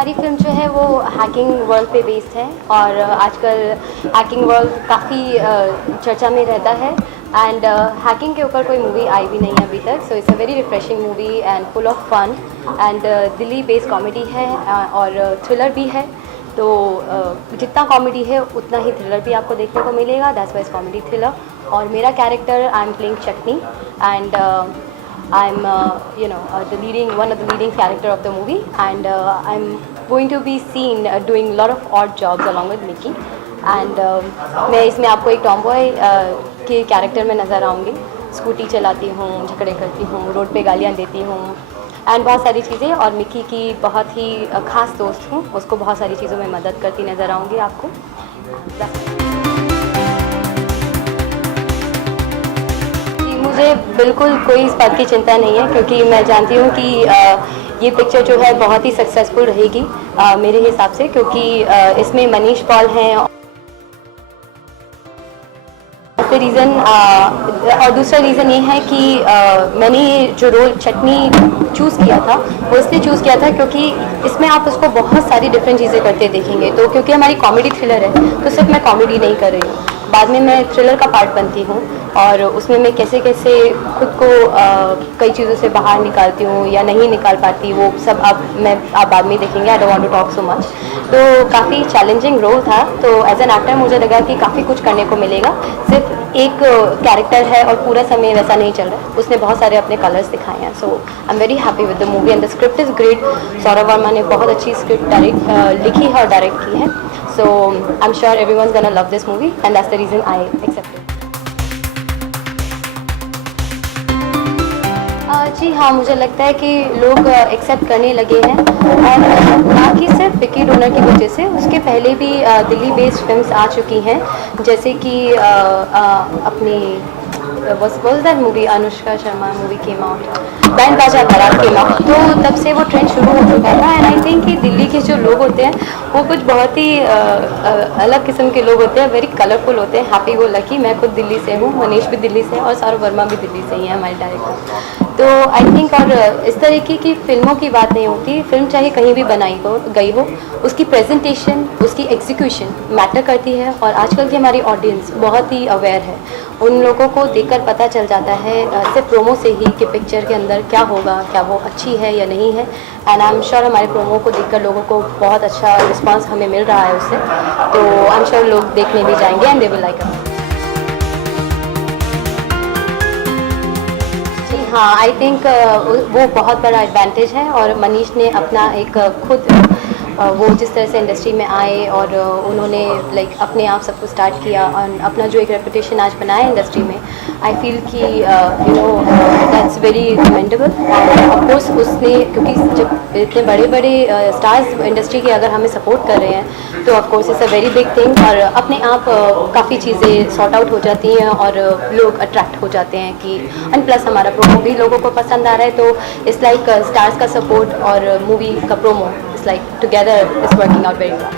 हमारी फिल्म जो है वो हैकिंग वर्ल्ड पे बेस्ड है और आजकल हैकिंग वर्ल्ड काफ़ी चर्चा में रहता है एंड हैकिंग के ऊपर कोई मूवी आई भी नहीं है अभी तक। So it's a very refreshing movie and full of fun and Delhi based comedy है और थ्रिलर भी है। तो जितना कॉमेडी है उतना ही थ्रिलर भी आपको देखने को मिलेगा। That's wise comedy thriller. और मेरा character I am playing chutney and I'm the one of the leading character of the movie and I'm going to be seen doing a lot of odd jobs along with Mickey and मैं इसमें आपको एक tomboy के character में नज़र आऊँगी। Scooty चलाती हूँ, झगड़े करती हूँ, रोड पे गालियाँ देती हूँ एंड बहुत सारी चीज़ें। और मिक्की की बहुत ही ख़ास दोस्त हूँ, उसको बहुत सारी चीज़ों में मदद करती नज़र आऊँगी आपको। मुझे बिल्कुल कोई इस बात की चिंता नहीं है क्योंकि मैं जानती हूँ कि ये पिक्चर जो है बहुत ही सक्सेसफुल रहेगी मेरे हिसाब से, क्योंकि इसमें मनीष पॉल हैं। रीज़न और दूसरा रीज़न ये है कि मैंने जो रोल चटनी चूज़ किया था वो इसलिए चूज़ किया था क्योंकि इसमें आप उसको बहुत सारी डिफरेंट चीज़ें करते देखेंगे। तो क्योंकि हमारी कॉमेडी थ्रिलर है तो सिर्फ मैं कॉमेडी नहीं कर रही हूँ, बाद में मैं थ्रिलर का पार्ट बनती हूँ और उसमें मैं कैसे कैसे खुद को कई चीज़ों से बाहर निकालती हूँ या नहीं निकाल पाती, वो सब आप बाद में देखेंगे। I don't want to talk so much. तो काफ़ी चैलेंजिंग रोल था। तो एज एन एक्टर मुझे लगा कि काफ़ी कुछ करने को मिलेगा। सिर्फ एक कैरेक्टर है और पूरा समय वैसा नहीं चल रहा है, उसने बहुत सारे अपने कलर्स दिखाए हैं। So I am very happy with the movie and the script is great. Saurabh Verma ने बहुत अच्छी स्क्रिप्ट लिखी है और डायरेक्ट की है। So I'm sure everyone's gonna love this movie and that's the reason I accepted. जी हाँ, मुझे लगता है कि लोग एक्सेप्ट करने लगे हैं और ना कि सिर्फ विकी डोनर की वजह से, उसके पहले भी दिल्ली बेस्ड फिल्म्स आ चुकी हैं जैसे कि अपनी was that movie Anushka Sharma movie came out, band बाजा बारात केम आउट। तो तब से वो ट्रेंड शुरू हो चुका था एंड आई थिंक कि दिल्ली के जो लोग होते हैं वो कुछ बहुत ही अलग किस्म के लोग होते हैं, वेरी कलरफुल होते हैं, हैप्पी गो लकी। मैं खुद दिल्ली से हूँ, मनीष भी दिल्ली से है और सौरभ वर्मा भी दिल्ली से ही है हमारे डायरेक्टर। तो आई थिंक और इस तरीके की फिल्मों की बात नहीं होती, फिल्म चाहे कहीं भी बनाई गई हो, उसकी प्रेजेंटेशन, उसकी एग्जीक्यूशन मैटर करती है। और आजकल की हमारी ऑडियंस बहुत ही अवेयर है, उन लोगों को देखकर पता चल जाता है सिर्फ प्रोमो से ही कि पिक्चर के अंदर क्या होगा, क्या वो अच्छी है या नहीं है। एंड आई एम श्योर हमारे प्रोमो को देखकर लोगों को बहुत अच्छा रिस्पांस हमें मिल रहा है उससे। तो आई एम श्योर लोग देखने भी जाएंगे and they will like it. जी हाँ, आई थिंक वो बहुत बड़ा एडवांटेज है और मनीष ने अपना एक खुद वो जिस तरह से इंडस्ट्री में आए और उन्होंने लाइक अपने आप सब कुछ स्टार्ट किया और अपना जो एक रेपुटेशन आज बनाया इंडस्ट्री में, आई फील कि that's very commendable. Of course उसने, क्योंकि जब इतने बड़े बड़े स्टार्स इंडस्ट्री के अगर हमें सपोर्ट कर रहे हैं तो of course it's a very big thing और अपने आप काफ़ी चीज़ें सॉर्ट आउट हो जाती हैं और लोग अट्रैक्ट हो जाते हैं कि एंड प्लस हमारा प्रोमो भी लोगों को पसंद आ रहा है। तो इट्स लाइक स्टार्स का सपोर्ट और मूवी का promo, it's like together it's working out very well.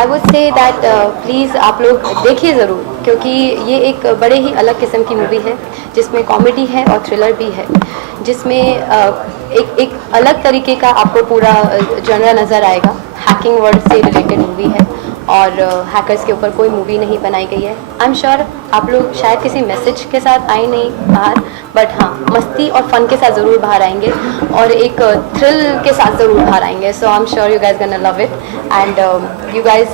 I would say that please आप लोग देखिए ज़रूर, क्योंकि ये एक बड़े ही अलग किस्म की मूवी है जिसमें कॉमेडी है और थ्रिलर भी है, जिसमें एक अलग तरीके का आपको पूरा जनरा नज़र आएगा। हैकिंग वर्ल्ड से रिलेटेड मूवी है और हैकर्स के ऊपर कोई मूवी नहीं बनाई गई है। आई एम श्योर आप लोग शायद किसी मैसेज के साथ आए नहीं बाहर, बट हाँ मस्ती और फन के साथ ज़रूर बाहर आएंगे और एक थ्रिल के साथ ज़रूर बाहर आएंगे। So I am sure you guys gonna love it and you guys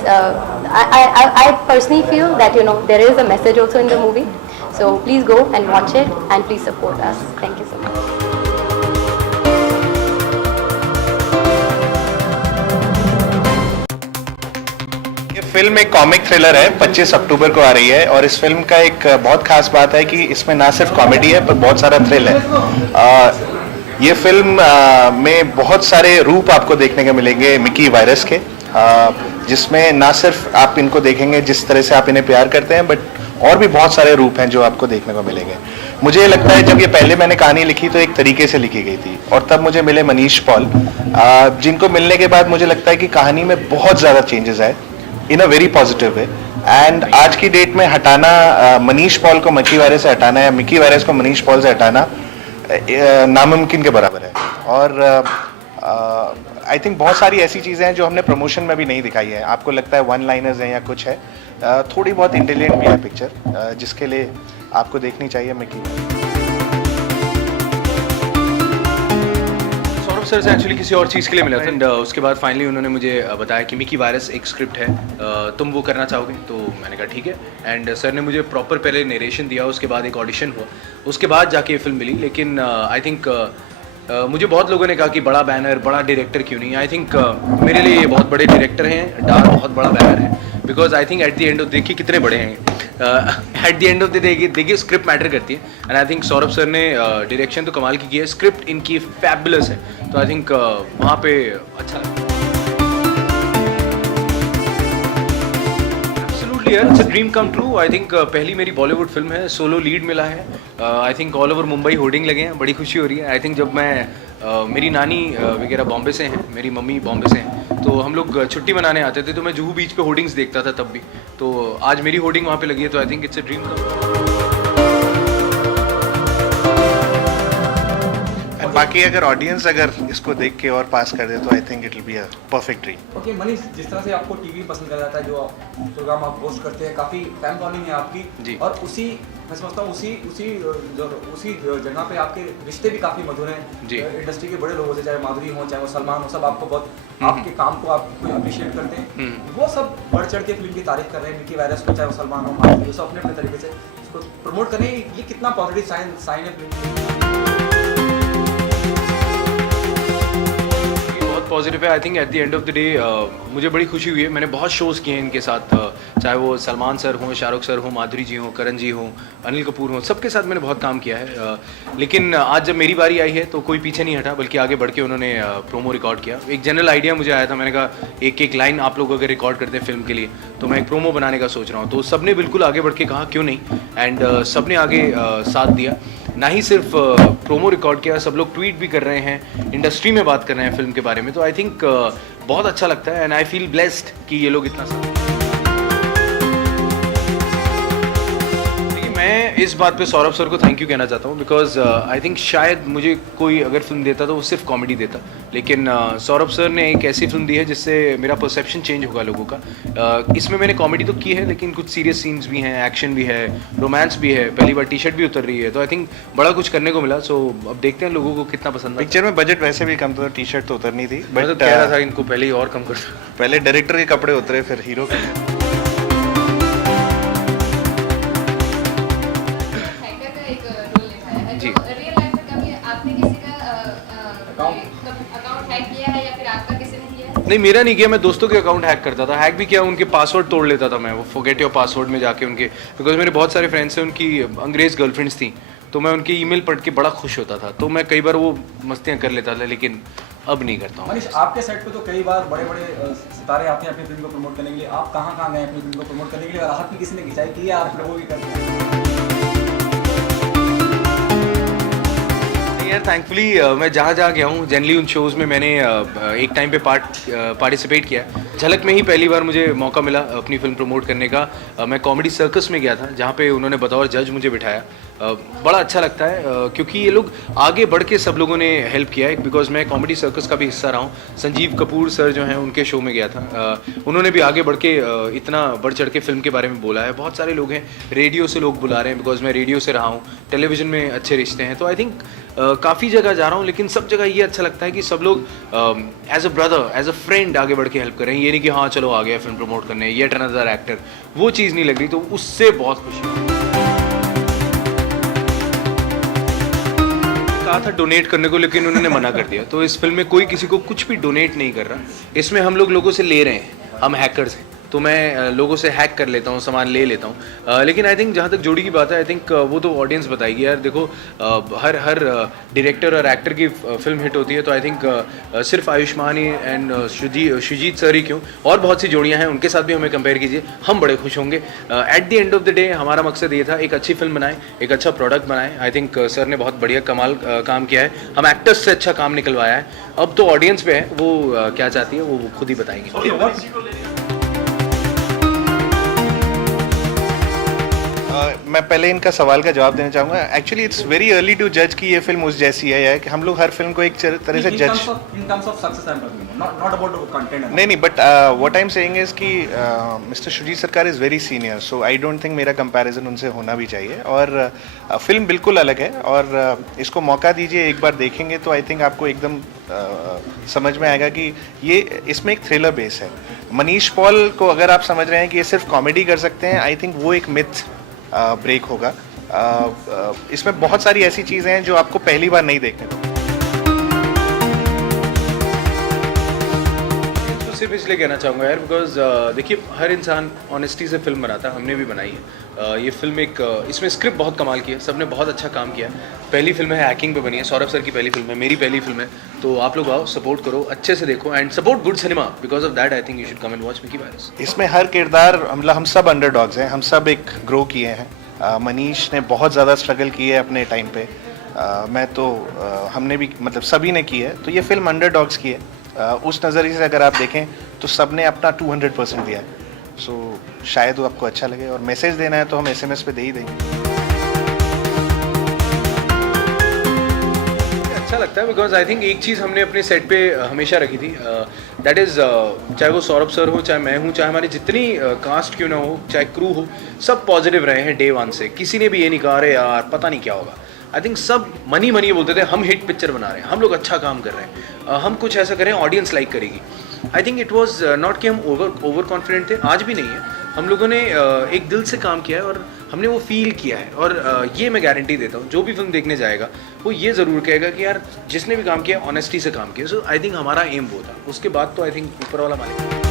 I personally feel that there is a message also in the movie, so please go and watch it and please support us. Thank you so much. Film एक comic thriller है, 25 अक्टूबर को आ रही है और इस film का एक बहुत खास बात है कि इसमें ना सिर्फ कॉमेडी है पर बहुत सारा थ्रिल है। ये फिल्म में बहुत सारे रूप आपको देखने को मिलेंगे मिकी वायरस के, जिसमें ना सिर्फ आप इनको देखेंगे जिस तरह से आप इन्हें प्यार करते हैं, बट और भी बहुत सारे रूप हैं जो आपको देखने को मिलेंगे। मुझे ये लगता है जब ये पहले मैंने कहानी लिखी तो एक तरीके से लिखी गई थी और तब मुझे मिले मनीष पॉल, जिनको मिलने के बाद मुझे लगता है कि कहानी में बहुत ज़्यादा चेंजेस आए in a very positive way. And आज की डेट में हटाना मनीष पॉल को मिकी वायरस से हटाना या मिकी वायरस को मनीष पॉल से हटाना नामुमकिन के बराबर है। और आई थिंक बहुत सारी ऐसी चीज़ें हैं जो हमने प्रमोशन में भी नहीं दिखाई है। आपको लगता है वन लाइनर्स हैं या कुछ है, थोड़ी बहुत इंटेलिजेंट भी है पिक्चर, जिसके लिए आपको देखनी चाहिए मिकी। सौरभ सर से एक्चुअली किसी और चीज़ के लिए मिला था एंड उसके बाद फाइनली उन्होंने मुझे बताया कि मिकी वायरस एक स्क्रिप्ट है, तुम वो करना चाहोगे? तो मैंने कहा ठीक है। एंड सर ने मुझे प्रॉपर पहले नरेशन दिया, उसके बाद एक ऑडिशन हुआ, उसके बाद जाके ये फिल्म मिली। लेकिन आई थिंक मुझे बहुत लोगों ने कहा कि बड़ा बैनर, बड़ा डायरेक्टर क्यों नहीं। आई थिंक मेरे लिए ये बहुत बड़े डायरेक्टर हैं, डार बहुत बड़ा बैनर है, because I think at the end of देखिए कितने बड़े हैं, eight the end of the देखिए स्क्रिप्ट मैटर करती है। And I think Saurabh sir ने डायरेक्शन तो कमाल की है, स्क्रिप्ट इनकी फैबुलस है, तो आई थिंक वहाँ पे अच्छा लगा। It's a dream come true. I think पहली मेरी बॉलीवुड फिल्म है, सोलो लीड मिला है। I think all over Mumbai hoarding लगे हैं, बड़ी खुशी हो रही है। आई थिंक जब मैं मेरी नानी वगैरह बॉम्बे से हैं, मेरी मम्मी बॉम्बे से हैं, तो हम लोग छुट्टी मनाने आते थे, तो मैं जुहू बीच पे होर्डिंग्स देखता था तब भी। तो आज मेरी होर्डिंग वहाँ पे लगी है, तो I think it's a dream come. बाकी अगर ऑडियंस अगर इसको देख के और पास कर दे तो आई think it will be a perfect dream. Okay Manish, जिस तरह से आपको टीवी पसंद करा जाता है, जो प्रोग्राम आप होस्ट करते हैं, काफ़ी फैन फॉलोइंग है आपकी जी। और उसी मैं समझता हूँ उसी जगह पे आपके रिश्ते भी काफ़ी मधुर हैं जी। इंडस्ट्री के बड़े लोगों से, चाहे माधुरी हो चाहे वो सलमान हो, सब आपको बहुत आपके काम को आप अप्रिशिएट करते हैं। वो सब बढ़ चढ़ के फिल्म की तारीफ कर रहे हैं, मिकी वायरस को, चाहे वो सलमान हो, माधुरी हो, सब अपने अपने तरीके से इसको प्रमोट करें। ये कितना पॉजिटिव साइन है फिल्म? पॉजिटिव है। आई think at the end of the day मुझे बड़ी खुशी हुई है। मैंने बहुत शोज़ किए हैं इनके साथ, चाहे वो सलमान सर हों, शाहरुख सर हों, माधुरी जी हों, करण जी हों, अनिल कपूर हों, सबके साथ मैंने बहुत काम किया है। लेकिन आज जब मेरी बारी आई है तो कोई पीछे नहीं हटा, बल्कि आगे बढ़ के उन्होंने प्रोमो रिकॉर्ड किया। एक जनरल आइडिया मुझे आया था, मैंने कहा एक एक लाइन आप लोग अगर रिकॉर्ड करते हैं फिल्म के लिए तो मैं एक प्रोमो बनाने का सोच रहा हूँ। तो सब ने बिल्कुल आगे बढ़ के कहा क्यों नहीं, एंड सब ने आगे साथ दिया। ना ही सिर्फ प्रोमो रिकॉर्ड किया, सब लोग ट्वीट भी कर रहे हैं, इंडस्ट्री में बात कर रहे हैं फिल्म के बारे में। तो आई थिंक बहुत अच्छा लगता है एंड आई फील ब्लेस्ड कि ये लोग इतना मैं इस बात पे सौरभ सर को थैंक यू कहना चाहता हूँ, बिकॉज आई थिंक शायद मुझे कोई अगर फिल्म देता तो वो सिर्फ कॉमेडी देता, लेकिन सौरभ सर ने एक ऐसी फिल्म दी है जिससे मेरा परसेप्शन चेंज होगा लोगों का। इसमें मैंने कॉमेडी तो की है, लेकिन कुछ सीरियस सीन्स भी हैं, एक्शन भी है, रोमांस भी है, पहली बार टी शर्ट भी उतर रही है, तो आई थिंक बड़ा कुछ करने को मिला। सो अब देखते हैं लोगों को कितना पसंद है। पिक्चर में बजट वैसे भी कम था, टी शर्ट तो उतरनी थी, मैं तो कह रहा था इनको पहले ही और कम कर, पहले डायरेक्टर के कपड़े उतरे फिर हीरो के। जी। रियल लाइफ में कभी आपने किसी का अकाउंट हैक किया है या फिर आपका किसी ने किया है? नहीं, मेरा नहीं किया, मैं दोस्तों के अकाउंट हैक करता था। हैक भी किया, उनके पासवर्ड तोड़ लेता था मैं, वो फॉरगेट योर पासवर्ड में जाके उनके, बिकॉज मेरे बहुत सारे फ्रेंड्स हैं उनकी अंग्रेज़ गर्लफ्रेंड्स थी, तो मैं उनकी ईमेल पढ़ के बड़ा खुश होता था, तो मैं कई बार वो मस्तियाँ कर लेता था, लेकिन अब नहीं करता हूँ। मनीष, आपके सेट पे तो कई बार बड़े बड़े सितारे आते हैं अपनी फिल्म को प्रमोट करने के लिए, आप कहाँ गए अपनी फिल्म को प्रमोट करने के लिए, और हाथ भी किसी ने खिंचाई की है, आप लोगों की करते हैं? यार थैंकफुली मैं जहाँ गया हूँ, जनरली उन शोज़ में मैंने एक टाइम पे पार्टिसिपेट किया। झलक में ही पहली बार मुझे मौका मिला अपनी फिल्म प्रमोट करने का। मैं कॉमेडी सर्कस में गया था, जहाँ पे उन्होंने बतौर जज मुझे बिठाया। बड़ा अच्छा लगता है क्योंकि ये लोग आगे बढ़ के सब लोगों ने हेल्प किया है, बिकॉज मैं कॉमेडी सर्कस का भी हिस्सा रहा हूँ। संजीव कपूर सर जो हैं उनके शो में गया था, उन्होंने भी आगे बढ़ के इतना बढ़ चढ़ के फिल्म के बारे में बोला है। बहुत सारे लोग हैं, रेडियो से लोग बुला रहे हैं, बिकॉज मैं रेडियो से रहा हूँ, टेलीविज़न में अच्छे रिश्ते हैं। तो आई थिंक काफ़ी जगह जा रहा हूँ, लेकिन सब जगह ये अच्छा लगता है कि सब लोग as a brother, as a friend आगे बढ़ के हेल्प कर रहे हैं। ये नहीं कि हाँ चलो आ गया फिल्म प्रमोट करने, येट अनदर एक्टर, वो चीज़ नहीं लग रही, तो उससे बहुत खुशी है। कहा था डोनेट करने को, लेकिन उन्होंने मना कर दिया। तो इस फिल्म में कोई किसी को कुछ भी डोनेट नहीं कर रहा, इसमें हम लोगों से ले रहे हैं, हम हैकर्स हैं, तो मैं लोगों से हैक कर लेता हूँ, सामान ले लेता हूँ। लेकिन आई थिंक जहाँ तक जोड़ी की बात है, आई थिंक वो तो ऑडियंस बताएगी यार। देखो हर डायरेक्टर और एक्टर की फिल्म हिट होती है, तो आई थिंक सिर्फ आयुष्मान ही एंड शुजीत सर ही क्यों, और बहुत सी जोड़ियाँ हैं, उनके साथ भी हमें कंपेयर कीजिए, हम बड़े खुश होंगे। Eight the end of the day हमारा मकसद ये था, एक अच्छी फिल्म बनाएं, एक अच्छा प्रोडक्ट बनाएं। आई थिंक सर ने बहुत बढ़िया कमाल काम किया है, हम एक्टर्स से अच्छा काम निकलवाया है। अब तो ऑडियंस पे है, वो क्या चाहती है वो खुद ही बताएंगे। मैं पहले इनका सवाल का जवाब देना चाहूँगा. Actually it's very early to जज कि ये फिल्म उस जैसी है, या कि हम लोग हर फिल्म को एक तरह से जज. in terms of success I'm talking about, not about the content. नहीं, but what I am saying is कि मिस्टर सुजीत सरकार is very senior, so I don't think मेरा कंपैरिजन उनसे होना भी चाहिए. और फिल्म बिल्कुल अलग है, और इसको मौका दीजिए, एक बार देखेंगे तो आई थिंक आपको एकदम समझ में आएगा कि ये इसमें एक थ्रिलर बेस है. मनीष पॉल को अगर आप समझ रहे हैं कि ये सिर्फ कॉमेडी कर सकते हैं, आई थिंक वो एक मिथ ब्रेक होगा. इसमें बहुत सारी ऐसी चीज़ें हैं जो आपको पहली बार नहीं देखने को. सिर्फ इसलिए कहना चाहूँगा यार, बिकॉज देखिए हर इंसान ऑनेस्टी से फिल्म बनाता है, हमने भी बनाई है. ये फिल्म एक इसमें स्क्रिप्ट बहुत कमाल की है, सबने बहुत अच्छा काम किया. पहली फिल्म है, हैकिंग पे बनी है, सौरभ सर की पहली फिल्म है, मेरी पहली फिल्म है. तो आप लोग आओ, सपोर्ट करो, अच्छे से देखो and support good cinema. Because of that I think you should come and watch Mickey virus. इसमें हर किरदार, मतलब हम सब अंडरडॉग्स हैं, हम सब एक ग्रो किए हैं. मनीष ने बहुत ज़्यादा स्ट्रगल की है अपने टाइम पे. मैं तो हमने भी, मतलब सभी ने की है. तो ये फिल्म अंडरडॉग्स की है. उस नज़रिए से अगर आप देखें तो सब ने अपना 200% दिया है. सो शायद वो आपको अच्छा लगे, और मैसेज देना है तो हम SMS पे दे ही देंगे. अच्छा लगता है बिकॉज आई थिंक एक चीज़ हमने अपने सेट पे हमेशा रखी थी, दैट इज़ चाहे वो सौरभ सर हो, चाहे मैं हूँ, चाहे हमारी जितनी कास्ट क्यों ना हो, चाहे क्रू हो, सब पॉजिटिव रहे हैं डे वन से. किसी ने भी ये नहीं कहा अरे यार पता नहीं क्या होगा. आई थिंक सब मनी बोलते थे, हम हिट पिक्चर बना रहे हैं, हम लोग अच्छा काम कर रहे हैं, हम कुछ ऐसा करें ऑडियंस लाइक करेगी. आई थिंक इट वाज नॉट कि हम ओवर कॉन्फिडेंट थे, आज भी नहीं है. हम लोगों ने एक दिल से काम किया है और हमने वो फील किया है. और ये मैं गारंटी देता हूँ, जो भी फिल्म देखने जाएगा वो ये ज़रूर कहेगा कि यार जिसने भी काम किया ऑनेस्टी से काम किया. सो आई थिंक हमारा एम वो था. उसके बाद तो आई थिंक ऊपर वाला मालिक.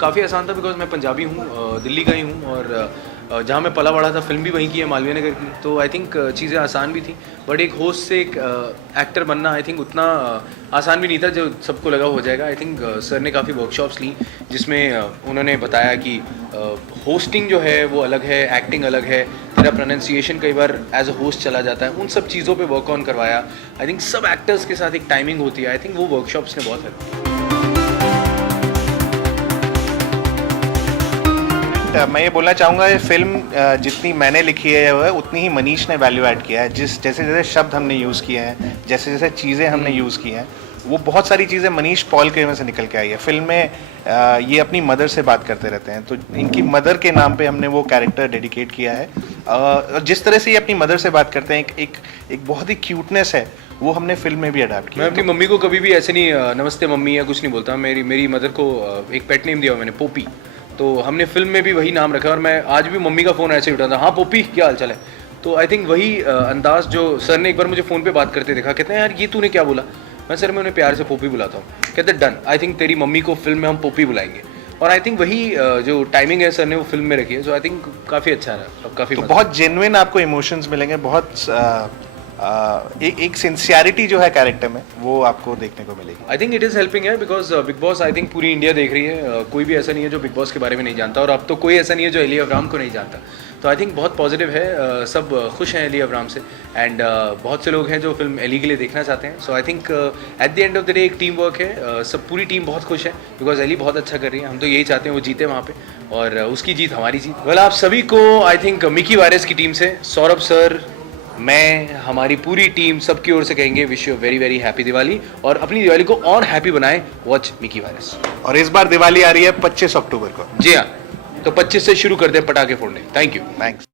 काफ़ी आसान था बिकॉज मैं पंजाबी हूँ, दिल्ली का ही हूँ, और जहाँ मैं पला बड़ा था फिल्म भी वहीं की है, मालवीय नगर की. तो आई थिंक चीज़ें आसान भी थी, बट एक होस्ट से एक एक्टर बनना आई थिंक उतना आसान भी नहीं था जो सबको लगा हो जाएगा. आई थिंक सर ने काफ़ी वर्कशॉप्स ली जिसमें उन्होंने बताया कि होस्टिंग जो है वो अलग है, एक्टिंग अलग है, तेरा प्रोनाउंसिएशन कई बार एज अ होस्ट चला जाता है. उन सब चीज़ों पे वर्क ऑन करवाया. आई थिंक सब एक्टर्स के साथ एक टाइमिंग होती है. आई थिंक वो वर्कशॉप्स ने बहुत हेल्प की. मैं ये बोलना चाहूँगा, ये फिल्म जितनी मैंने लिखी है उतनी ही मनीष ने वैल्यू ऐड किया है. जैसे जैसे शब्द हमने यूज़ किए हैं, जैसे जैसे चीज़ें हमने यूज़ की हैं, वो बहुत सारी चीज़ें मनीष पॉल के में से निकल के आई है. फिल्म में ये अपनी मदर से बात करते रहते हैं, तो इनकी मदर के नाम पे हमने वो कैरेक्टर डेडिकेट किया है. जिस तरह से ये अपनी मदर से बात करते हैं, एक बहुत ही क्यूटनेस है, वो हमने फिल्म में भी अडैप्ट किया. मैं अपनी मम्मी को कभी भी ऐसे नहीं नमस्ते मम्मी या कुछ नहीं बोलता. मेरी मदर को एक पेट नेम दिया मैंने, पोपी. तो हमने फिल्म में भी वही नाम रखा, और मैं आज भी मम्मी का फ़ोन ऐसे ही उठाता, हाँ पोपी क्या हाल चाल है. तो आई थिंक वही अंदाज जो सर ने एक बार मुझे फ़ोन पे बात करते देखा, कहते हैं यार ये तूने क्या बोला. मैं सर मैं उन्हें प्यार से पोपी बुलाता हूँ. कहते डन, आई थिंक तेरी मम्मी को फिल्म में हम पोपी बुलाएंगे. और आई थिंक वही जो टाइमिंग है सर ने वो फिल्म में रखी है. सो आई थिंक काफ़ी अच्छा है, काफ़ी तो बहुत जेन्युइन आपको इमोशंस मिलेंगे. बहुत एक सिंसियरिटी जो है कैरेक्टर में वो आपको देखने को मिलेगी. I think it is helping है because Bigg Boss I think पूरी इंडिया देख रही है. कोई भी ऐसा नहीं है जो बिग बॉस के बारे में नहीं जानता, और अब तो कोई ऐसा नहीं है जो एली अब्राहम को नहीं जानता. तो आई थिंक बहुत पॉजिटिव है. सब खुश हैं एली अब्राहम से, एंड बहुत से लोग हैं जो फिल्म एली के लिए देखना चाहते हैं. So I think at the end of the day एक टीम वर्क है. सब पूरी टीम बहुत खुश है बिकॉज एली बहुत अच्छा कर रही है. हम तो यही चाहते हैं वो जीते वहाँ पे, और उसकी जीत हमारी जीत. वेल आप सभी को आई थिंक मिकी वायरस की टीम से, सौरभ सर, मैं, हमारी पूरी टीम, सबकी ओर से कहेंगे wish you very very happy Diwali, और अपनी दिवाली को और हैप्पी बनाएं. Watch Mickey virus. और इस बार दिवाली आ रही है 25 अक्टूबर को. जी हाँ, तो 25 से शुरू करते हैं पटाखे फोड़ने. Thank you. थैंक्स.